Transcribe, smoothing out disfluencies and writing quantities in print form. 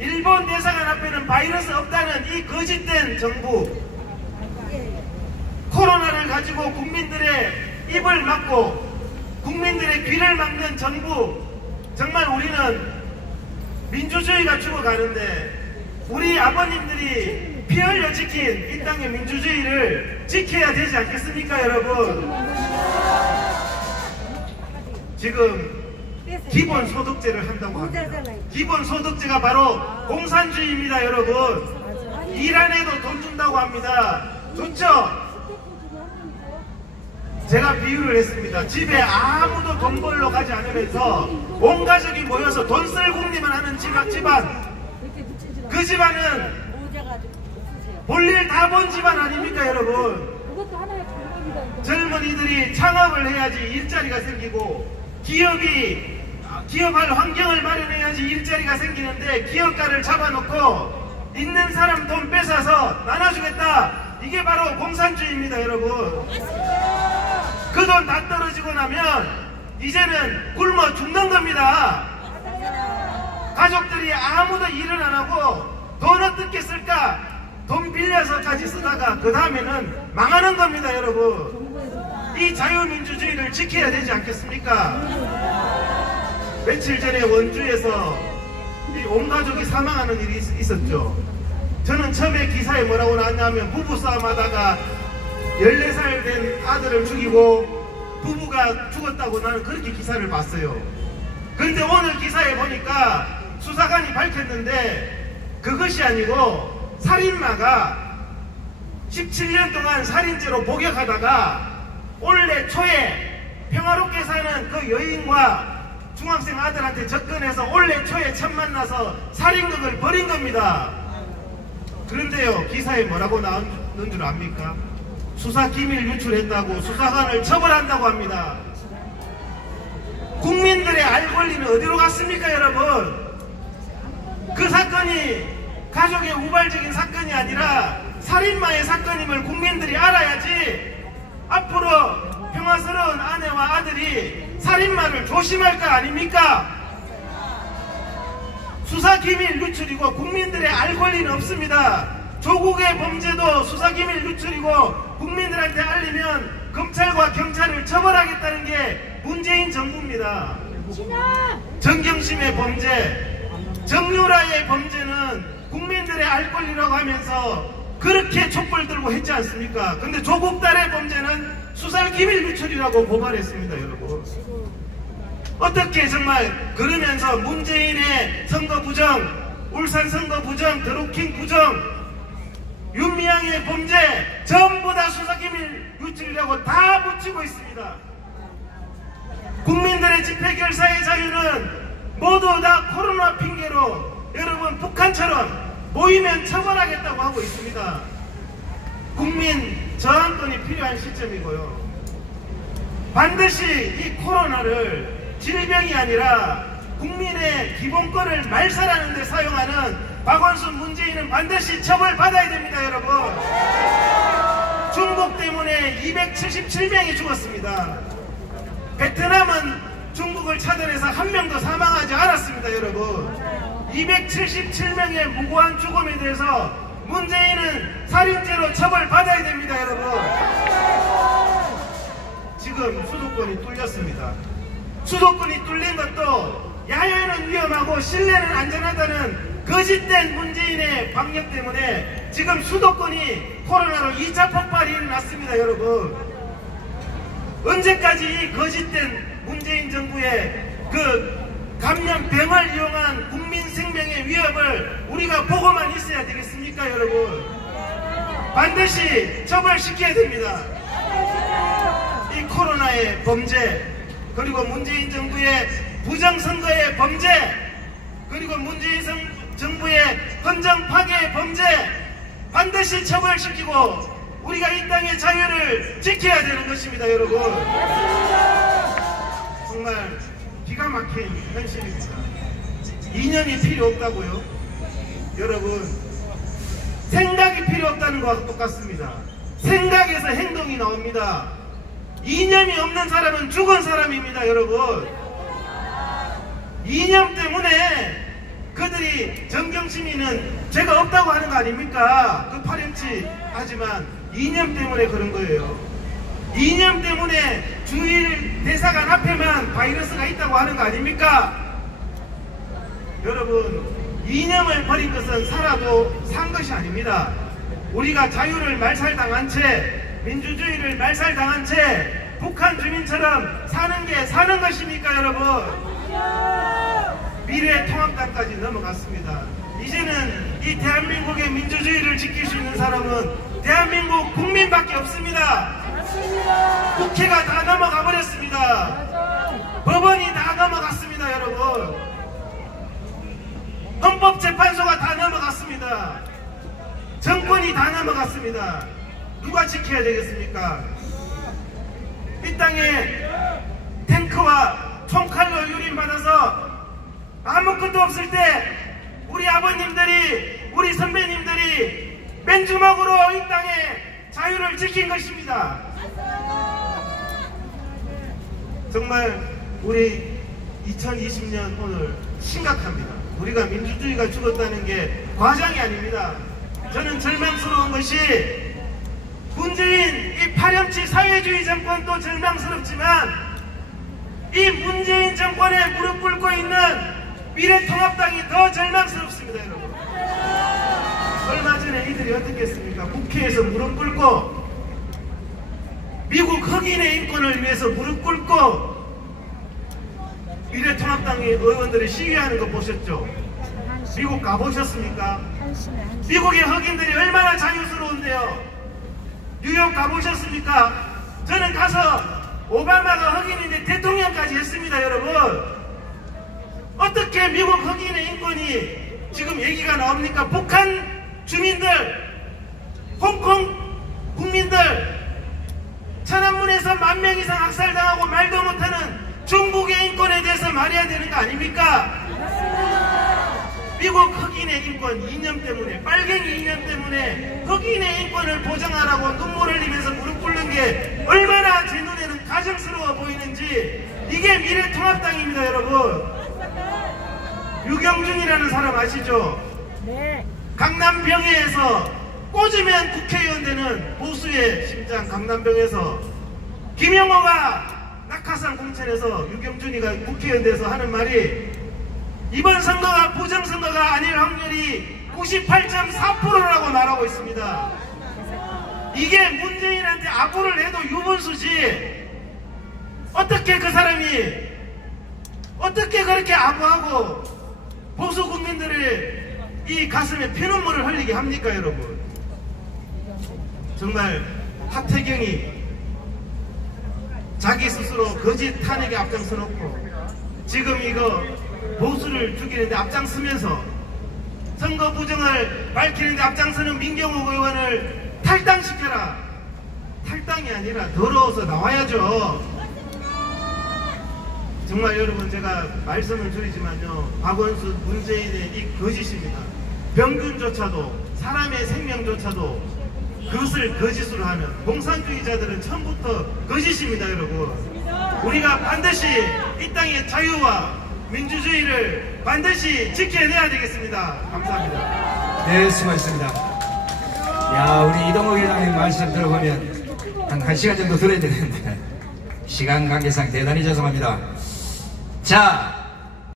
일본 대사관 앞에는 바이러스 없다는 이 거짓된 정부, 코로나를 가지고 국민들의 입을 막고 국민들의 귀를 막는 정부, 정말 우리는 민주주의가 죽어가는데 우리 아버님들이 피 흘려 지킨 이 땅의 민주주의를 지켜야 되지 않겠습니까, 여러분? 지금 기본소득제를 한다고 합니다. 기본소득제가 바로 공산주의입니다, 여러분. 일 안 해도 돈 준다고 합니다. 좋죠? 제가 비유를 했습니다. 집에 아무도 돈 벌러 가지 않으면서 온 가족이 모여서 돈 쓸궁리만 하는 집안, 그 집안은 볼일 다 본 집안 아닙니까, 여러분? 젊은이들이 창업을 해야지 일자리가 생기고 기업할 환경을 마련해야지 일자리가 생기는데 기업가를 잡아놓고 있는 사람 돈 뺏어서 나눠주겠다. 이게 바로 공산주의입니다, 여러분. 그 돈 다 떨어지고 나면 이제는 굶어 죽는 겁니다. 가족들이 아무도 일을 안 하고 돈 어떻게 쓸까? 돈 빌려서까지 쓰다가 그 다음에는 망하는 겁니다, 여러분. 이 자유민주주의를 지켜야 되지 않겠습니까? 며칠 전에 원주에서 온 가족이 사망하는 일이 있었죠. 저는 처음에 기사에 뭐라고 나왔냐면 부부싸움 하다가 14살 된 아들을 죽이고 부부가 죽었다고 나는 그렇게 기사를 봤어요. 그런데 오늘 기사에 보니까 수사관이 밝혔는데 그것이 아니고 살인마가 17년 동안 살인죄로 복역하다가 올해 초에 평화롭게 사는 그 여인과 중학생 아들한테 접근해서 올해 초에 처음 만나서 살인극을 벌인 겁니다. 그런데요, 기사에 뭐라고 나오는 줄 압니까? 수사기밀 유출했다고 수사관을 처벌한다고 합니다. 국민들의 알 권리는 어디로 갔습니까, 여러분? 그 사건이 가족의 우발적인 사건이 아니라 살인마의 사건임을 국민들이 알아야지 앞으로 평화스러운 아내와 아들이 살인마를 조심할 거 아닙니까? 수사기밀 유출이고 국민들의 알 권리는 없습니다. 조국의 범죄도 수사기밀 유출이고 국민들한테 알리면 검찰과 경찰을 처벌하겠다는 게 문재인 정부입니다. 정경심의 범죄, 정유라의 범죄는 국민들의 알 권리라고 하면서 그렇게 촛불 들고 했지 않습니까? 근데 조국 딸의 범죄는 수사기밀 유출이라고 고발했습니다, 여러분. 어떻게 정말 그러면서 문재인의 선거 부정, 울산 선거 부정, 드루킹 부정, 윤미향의 범죄 전부 다 수사기밀 유출이라고 다 붙이고 있습니다. 국민들의 집회결사의 자유는 모두 다 코로나 핑계로 여러분 북한처럼 모이면 처벌하겠다고 하고 있습니다. 국민 저항권이 필요한 시점이고요. 반드시 이 코로나를 질병이 아니라 국민의 기본권을 말살하는 데 사용하는 박원순, 문재인은 반드시 처벌받아야 됩니다, 여러분. 중국 때문에 277명이 죽었습니다. 베트남은 중국을 차단해서 한 명도 사망하지 않았습니다, 여러분. 277명의 무고한 죽음에 대해서 문재인은 살인죄로 처벌받아야 됩니다, 여러분. 지금 수도권이 뚫렸습니다. 수도권이 뚫린 것도 야야는 위험하고 실내는 안전하다는 거짓된 문재인의 방역 때문에 지금 수도권이 코로나로 2차 폭발이 일어났습니다, 여러분. 언제까지 이 거짓된 문재인 정부의 그 감염병을 이용한 국민 생명의 위협을 우리가 보고만 있어야 되겠습니까, 여러분? 반드시 처벌시켜야 됩니다. 이 코로나의 범죄, 그리고 문재인 정부의 부정선거의 범죄, 그리고 문재인 정부의 헌정 파괴의 범죄 반드시 처벌시키고 우리가 이 땅의 자유를 지켜야 되는 것입니다, 여러분. 정말 기가 막힌 현실입니다. 이념이 필요 없다고요? 여러분, 생각이 필요 없다는 것과 똑같습니다. 생각에서 행동이 나옵니다. 이념이 없는 사람은 죽은 사람입니다, 여러분. 이념 때문에 그들이 우리 정경심이는 죄가 없다고 하는 거 아닙니까? 그 파렴치 하지만 이념 때문에 그런 거예요. 이념 때문에 주일 대사관 앞에만 바이러스가 있다고 하는 거 아닙니까? 여러분, 이념을 버린 것은 살아도 산 것이 아닙니다. 우리가 자유를 말살당한 채, 민주주의를 말살당한 채 북한 주민처럼 사는 게 사는 것입니까, 여러분? 미래통합당까지 넘어갔습니다. 이제는 이 대한민국의 민주주의를 지킬 수 있는 사람은 대한민국 국민밖에 없습니다. 국회가 다 넘어가 버렸습니다. 법원이 다 넘어갔습니다, 여러분. 헌법재판소가 다 넘어갔습니다. 정권이 다 넘어갔습니다. 누가 지켜야 되겠습니까? 이 땅에 탱크와 총칼로 유린받아서 아무것도 없을 때 우리 아버님들이, 우리 선배님들이 맨주먹으로 이 땅에 자유를 지킨 것입니다. 정말 우리 2020년 오늘 심각합니다. 우리가 민주주의가 죽었다는 게 과장이 아닙니다. 저는 절망스러운 것이 문재인 이 파렴치 사회주의 정권도 절망스럽지만 이 문재인 정권에 무릎 꿇고 있는 미래통합당이 더 절망스럽습니다, 여러분. 얼마 전에 이들이 어떻게 했습니까? 국회에서 무릎 꿇고 미국 흑인의 인권을 위해서 무릎 꿇고 미래통합당의 의원들이 시위하는 거 보셨죠? 미국 가보셨습니까? 미국의 흑인들이 얼마나 자유스러운데요. 뉴욕 가보셨습니까? 저는 가서 오바마가 흑인인데 대통령까지 했습니다, 여러분. 어떻게 미국 흑인의 인권이 지금 얘기가 나옵니까? 북한 주민들, 홍콩 국민들, 천안문에서 10,000명 이상 학살당하고 말도 못하는 중국의 인권에 대해서 말해야 되는 거 아닙니까? 미국 흑인의 인권 이념 때문에, 빨갱이 이념 때문에 흑인의 인권을 보장하라고 눈물 흘리면서 무릎 꿇는 게 얼마나 제 눈에는 가증스러워 보이는지. 이게 미래통합당입니다, 여러분. 유경준이라는 사람 아시죠? 네. 강남병해에서 꽂으면 국회의원 되는 보수의 심장 강남병에서 김영호가 낙하산 공천에서 유경준이가 국회의원 돼서 하는 말이 이번 선거가 부정선거가 아닐 확률이 98.4%라고 말하고 있습니다. 이게 문재인한테 아부를 해도 유분수지. 어떻게 그 사람이 어떻게 그렇게 아부하고 보수 국민들의 이 가슴에 피눈물을 흘리게 합니까, 여러분? 정말 하태경이 자기 스스로 거짓 탄핵에 앞장서놓고 지금 이거 보수를 죽이는데 앞장서면서 선거 부정을 밝히는데 앞장서는 민경욱 의원을 탈당시켜라. 탈당이 아니라 더러워서 나와야죠. 정말 여러분, 제가 말씀을 드리지만요, 박원순, 문재인의 이 거짓입니다. 병균조차도, 사람의 생명조차도 그것을 거짓으로 하는 공산주의자들은 처음부터 거짓입니다, 여러분. 우리가 반드시 이 땅의 자유와 민주주의를 반드시 지켜내야 되겠습니다. 감사합니다. 네, 수고하셨습니다. 야, 우리 이동욱 회장님 말씀 들어보면 한 1시간 정도 들어야 되는데 시간 관계상 대단히 죄송합니다. 자,